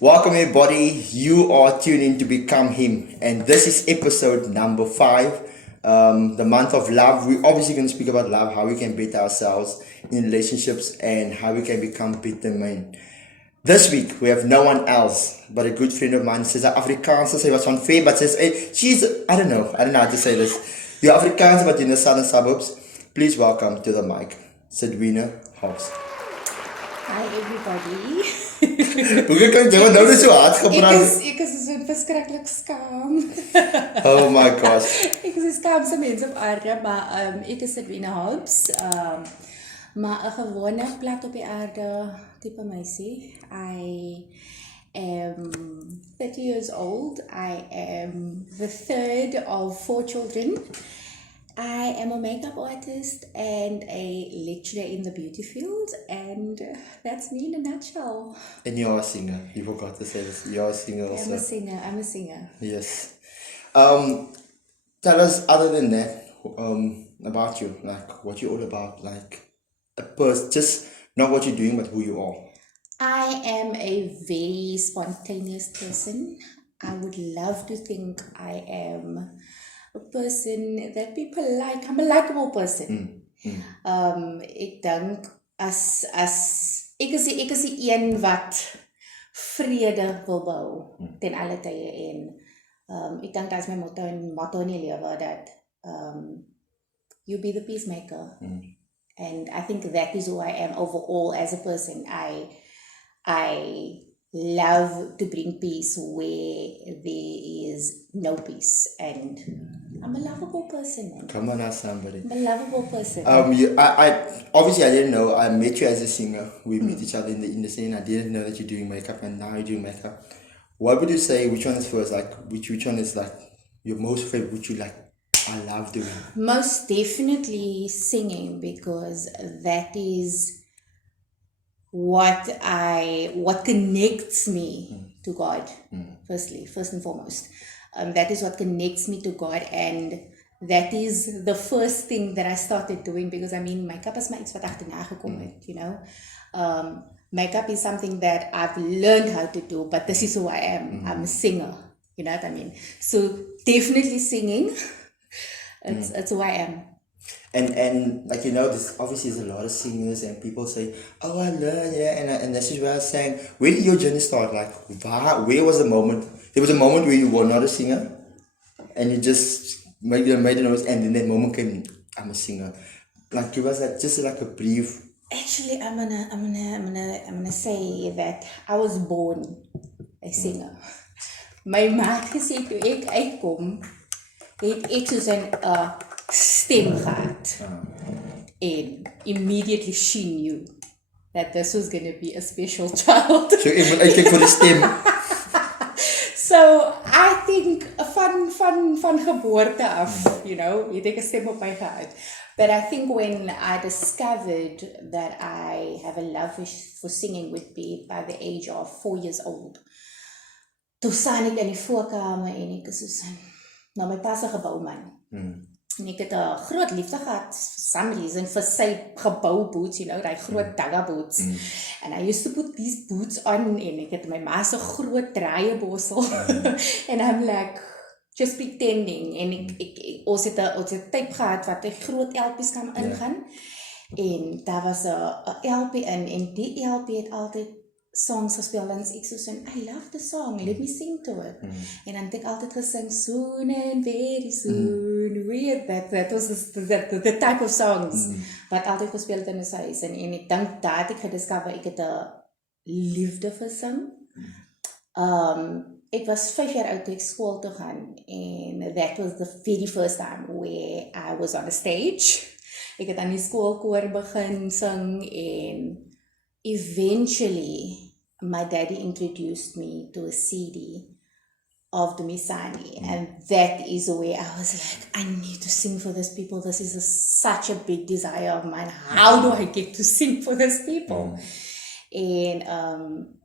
Welcome everybody, you are tuned in to Become Him, and this is episode number 5, the month of love. We're obviously going to speak about love, how we can better ourselves in relationships, and how we can become better men. This week, we have no one else but a good friend of mine. She's Afrikaans, sy was van Fair, but she's, I don't know how to say this. You're Afrikaans, but in the southern suburbs. Please welcome to the mic, Sidwena Hobbs. Hi everybody. Hoe kan jy nou net so hard gepraat? Ek is so verskriklik skaam. Oh my gosh. Ek is die skaamste mens op aarde, maar ek is Sidwena Hobbs. Maar 'n gewone plat op die aarde tipe meisie. I am 30 years old. I am the third of 4 children. I am a makeup artist and a lecturer in the beauty field, and that's me in a nutshell. And you're a singer. You forgot to say this. You're a singer also. I'm a singer. Yes. Tell us, other than that, about you. Like, what you're all about. Like, a person. Just not what you're doing, but who you are. I am a very spontaneous person. I would love to think I am a person that people like. I'm a likable person. Ek dink as ek is die een wat vrede wil bou ten alle tye en ek dink dit is my motto in die lewe dat you be the peacemaker. And I think that is who I am overall as a person. I love to bring peace where there is no peace, and I'm a lovable person. Man. Come on now, somebody. I'm a lovable person. I obviously I didn't know. I met you as a singer. We meet each other in the scene. I didn't know that you're doing makeup, and now you're doing makeup. What would you say? Which one is first? Like, which one is like your most favorite? Which you like? I love doing. Most definitely singing, because that is what connects me to God. First and foremost, that is what connects me to God, and that is the first thing that I started doing, because I mean makeup is my iets wat agterna gekom het, you know. Makeup is something that I've learned how to do, but this is who I am. I'm a singer, you know what I mean. So definitely singing. It's who I am. And like, you know, this obviously there's a lot of singers and people say, oh, I learned, yeah, and this is where I was saying, where did your journey start? Like, where was the moment? There was a moment where you were not a singer and you just made a noise, and then that moment came, I'm a singer. Like, give us like just like a brief. Actually, I'm gonna say that I was born a singer. My ma het gesê toe ek uitkom, het ek soos 'n stem gehad. And immediately she knew that this was going to be a special child. So even I take for the stem. So I think van geboorte af, you know, het ek 'n stem op my gehad. But I think when I discovered that I have a love for singing would be by the age of 4 years old. Toe staan ek in die voorkamer en ek is soos, nou my pa se gebouman. En ek het 'n groot liefde gehad for some reason vir sy gebou boots, you know, die groot dagga boots. And I used to put these boots on, en ek het my ma se groot draaieborsel. And I'm like just pretending, en ons het 'n tape gehad wat die groot LP's kan ingaan. En daar was 'n LP in, en die LP het altyd songs gespeel, en ek so I love the song, let me sing to it. En dan het ek altyd gesing, soon and very soon, that was the type of songs wat altyd gespeel het in ons huis, en ek dink daar het ek gediscover, ek het 'n liefde vir sing. Ek was 5 jaar oud toe ek skool toe gaan, and that was the very first time where I was on a stage. Ek het aan die skoolkoor begin sing, en eventually my daddy introduced me to a CD of the Misani, and that is where I was like, I need to sing for these people. This is such a big desire of mine. How do I get to sing for these people? En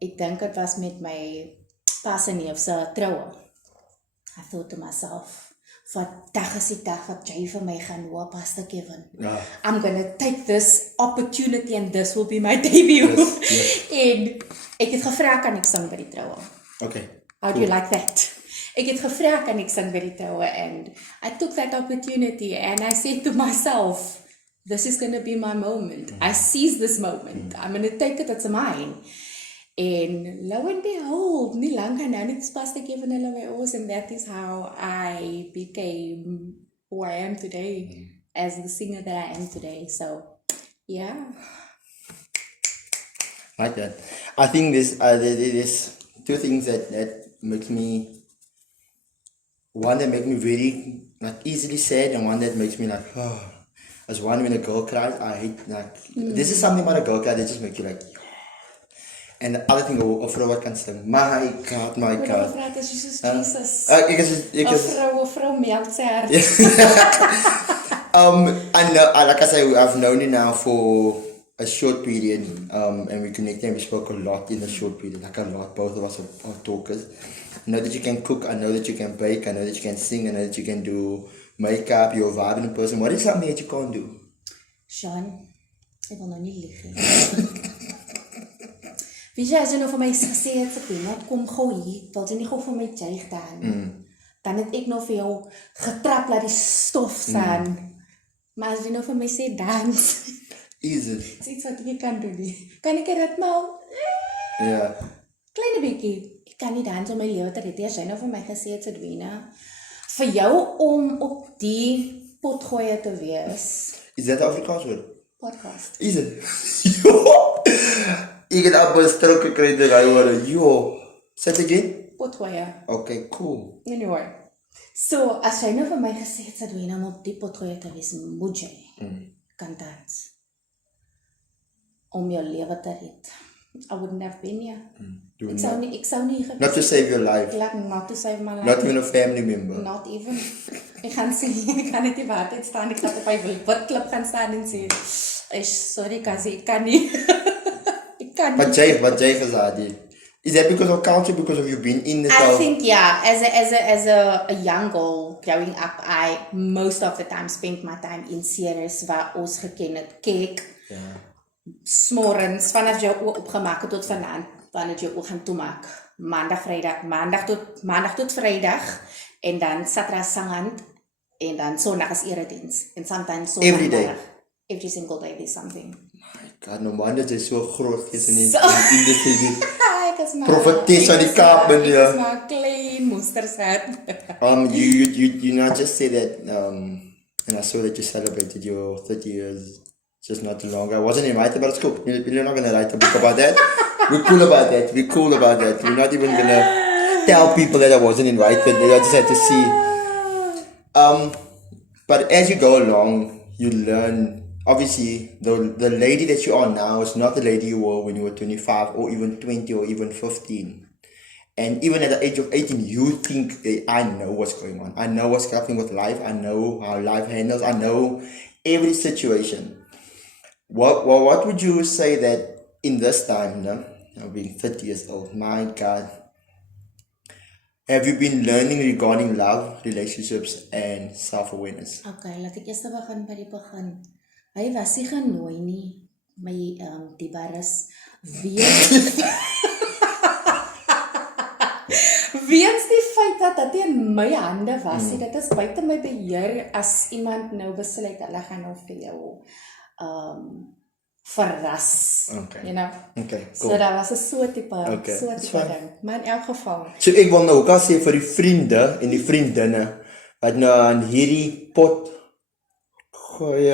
ek dink dit was met my pa se neef se troue. I thought to myself, vandag is die dag wat jy vir my gaan hoor, Pastor Kevin. I'm going to take this opportunity and this will be my debut. Yes. En Ek het gevra kan ek sing by die troue. Okay. How do you like that? Ek het gevra kan ek sing by die troue, and I took that opportunity and I said to myself, this is going to be my moment. I seize this moment. I'm going to take it as mine. And lo and behold, nie lang gaan nou net pas te gee van hulle my oors, and that is how I became who I am today, as the singer that I am today. So, yeah. Like that. I think there's two things that makes me, one that makes me very like easily sad, and one that makes me like, oh. As one, when a girl cries, I hate like, this is something about a girl cry that just makes you like, and the other thing, a vrou wat kan sing, my God. Praat as Jesus Jesus. Ek is A vrou melt sy hart. I know, like I say, I've known you now for a short period, and we connected and we spoke a lot in a short period, like a lot. Both of us are talkers. I know that you can cook, I know that you can bake, I know that you can sing, I know that you can do makeup, you're a vibing person. What is something that you can't do? Sean, ek wil nou nie lieg nie. Weet jy, as jy nou vir my gesê het, Sidwena, kom gou hier, wil jy nie gou vir my juig dan? Dan het ek nou vir jou getrap laat die stof staan. Maar as jy nou vir my sê, dans. Easy. Dis iets wat ek kan doen nie. Kan ek dit maar? Ja. Kleine bietjie. Ek kan nie dans om my lewe te red. As jy nou vir my gesê het, Sidwena, vir jou om op die potgoeie te wees. Is that Afrikaans word? Podcast. Is it? Ek het op 'n strook gekry dat hy hoor, say it again? Potgoeie. Okay, cool. Anyway. So, as jy nou vir my gesê het, Sidwena, om op die potgoeie te wees, moet jy kan dans. Om jou lewe te red. I wouldn't have been here. Ek sou nie Not to save your life. Not to save my life. Not even a family member. Not even. Ek gaan sê, ek kan net die waarheid staan, ek gaan op my witklip gaan staan en sê, sorry Kazi, ek kan nie. Ek kan nie. Wat jy gesê het. Is that because of culture, because of you being in the I think, yeah, as a young girl growing up, I most of the time spent my time in series waar ons geken het, kyk, smorens, vanaf jou oog opgemaak tot vanaand, wanneer jy oog gaan toemaak, maandag tot vrijdag, en dan Saterdag sangand, en dan Sondag is erediens, en sometimes every day. Every single day there's something. My God, no wonder jy so groot is in die industrie. Ek is maar Profeties aan die Kaap, ek is maar klein moestersat. You not just say that, and I saw that you celebrated your 30 years just not too long. I wasn't invited, but it's cool. You're not going to write a book about that. We're cool about that. We're not even going to tell people that I wasn't invited. I just had to see. But as you go along, you learn. Obviously, the lady that you are now is not the lady you were when you were 25 or even 20 or even 15. And even at the age of 18, you think, hey, I know what's going on. I know what's happening with life. I know how life handles. I know every situation. What would you say that in this time, now being 30 years old, my God, have you been learning regarding love, relationships, and self-awareness? Okay, laat ek eers begin by die begin. Hy was nie genooi nie, my die baris, weens die feit dat dit in my hande was, dit is buite my beheer as iemand nou besluit, hulle gaan nou vir jou verras, Okay. You know? Okay, cool. So dat was een soort type fine. ding, maar in elk geval. So ek wil nou ook al sê vir die vriende en die vriendinne, wat nou aan hierdie pot gooi,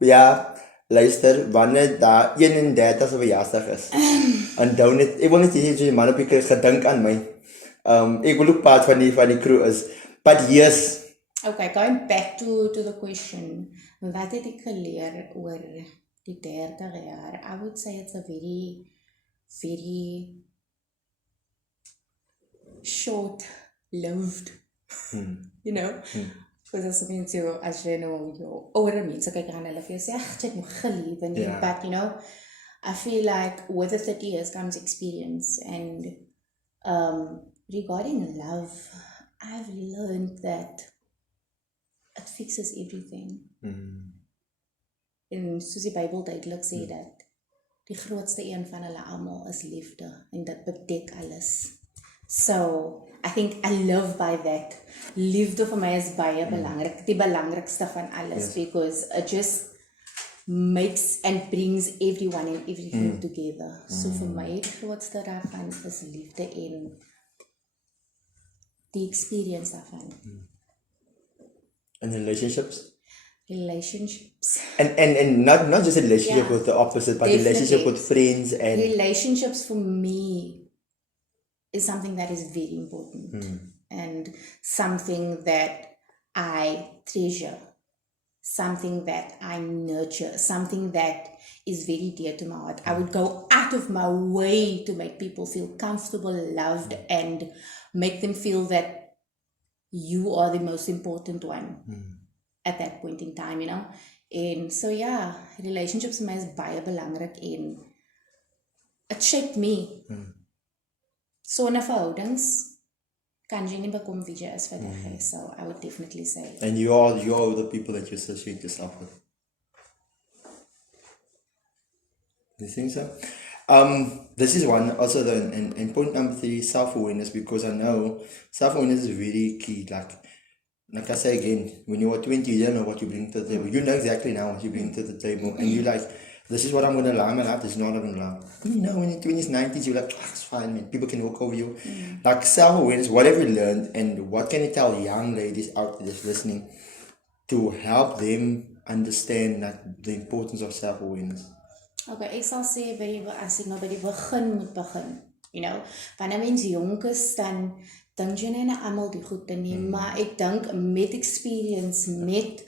ja, luister, wanneer daar 31 verjaarsdag is, en dan net, ek wil net sê, jy man op die kruis, gedink aan my, ek wil ook part van die crew is, but yes. Okay, going back to the question, wat het ek geleer oor die 30 jaar? I would say it's a very, very short-lived, you know? Because as mense jou, as jy nou jou ouere mense kyk aan hulle vir jou sê, jy het nog geleef en but you know, I feel like with the 30 years comes experience, and regarding love, I've learned that it fixes everything. En soos die Bybel duidelik sê dat die grootste een van hulle almal is liefde en dit bedek alles. So, I think I live by that. Liefde vir my is baie belangrik, die belangrikste van alles, because it just makes and brings everyone and everything together. So vir my, die grootste daarvan is liefde en die experience daarvan. And relationships? Relationships. And not just a relationship with the opposite, but Definitely. relationship with friends and Relationships for me is something that is very important and something that I treasure, something that I nurture, something that is very dear to my heart. I would go out of my way to make people feel comfortable, loved, and make them feel that you are the most important one at that point in time, you know. And so yeah, relationships vir my is baie belangrik en it shaped me. Sonder verhoudings kan jy nie bekom wie jy is vandag nie. So I would definitely say. And you are the people that you associate yourself with. Do you think so? This is one also and point number 3, self-awareness, because I know self-awareness is very key. Like I say again, when you are 20, you don't know what you bring to the table. You know exactly now what you bring to the table, and you're like, this is what I'm going to allow in my life, this is not what I'm going to allow. You know, when you're 20s, 90s, you're like, oh, it's fine, man. People can walk over you. Like self-awareness, what have you learned, and what can you tell young ladies out there just listening to help them understand the importance of self-awareness? Okay, ek sal sê as ek nou by die begin moet begin, you know, wanneer mens jonk is, dan dink jy nie almal die goed te neem, maar ek dink met experience, met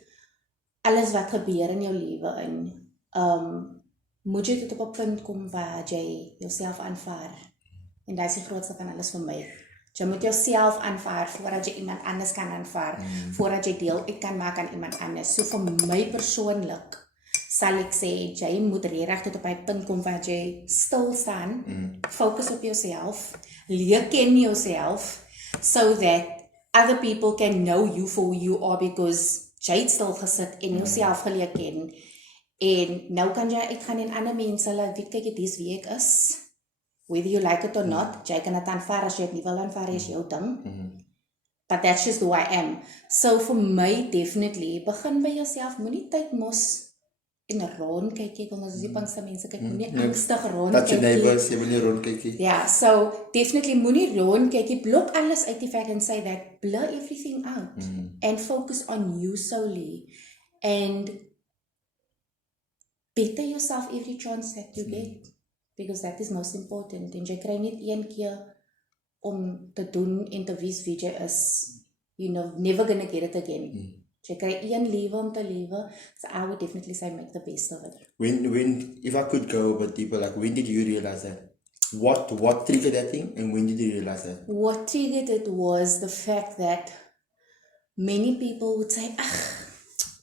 alles wat gebeur in jou lewe in, moet jy tot op 'n punt kom waar jy jouself aanvaar. En dit is die grootste van alles vir my. Jy moet jouself aanvaar voordat jy iemand anders kan aanvaar, voordat jy deel uit kan maak aan iemand anders. So vir my persoonlik sal ek sê, jy moet regtig tot op 'n punt kom waar jy stil staan, focus op jouself, leer ken jouself, so that other people can know you for who you are, because jy het stil gesit en jouself geleer ken. En nou kan jy uitgaan en ander mense laat weet, kyk, dit is wie ek is. Whether you like it or not, jy kan dit aanvaar, as jy dit nie wil aanvaar, is jou ding. But that's just who I am. So for my, definitely, begin by jouself, moenie tyd mos in 'n rond kyk, ek wil ons die bangste mense kyk, moenie angstig rond Dat jy kyk. neighbors, jy wil nie rond kyk. Yeah, so definitely moenie rond kyk, jy blok alles uit die feit and say that, blur everything out and focus on you solely and better yourself every chance that you get, because that is most important. En jy kry net een keer om te doen en te wees wie jy is. You know, never gonna get it again. Jy kry een lewe om te lewe, so I would definitely say make the best of it. When if I could go a bit deeper, like when did you realize that? What triggered that thing, and when did you realize that? What triggered it was the fact that many people would say,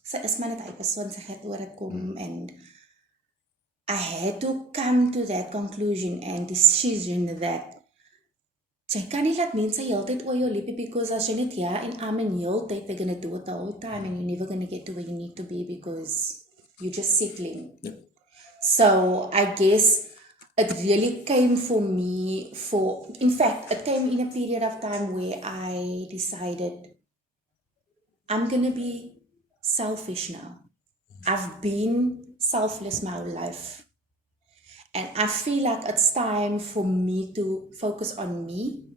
sy is maar net 'n persoon, sy het oor dit kom, and I had to come to that conclusion and decision that jy kan nie laat mense heeltyd oor jou lippie, because as jy net ja en amen heeltyd, they're gonna do it the whole time and you're never gonna get to where you need to be because you're just settling. So I guess it really came for me in fact, it came in a period of time where I decided I'm gonna be selfish now. I've been selfless my whole life. And I feel like it's time for me to focus on me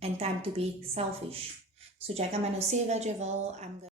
and time to be selfish. So jy kan my nou sê wat jy wil,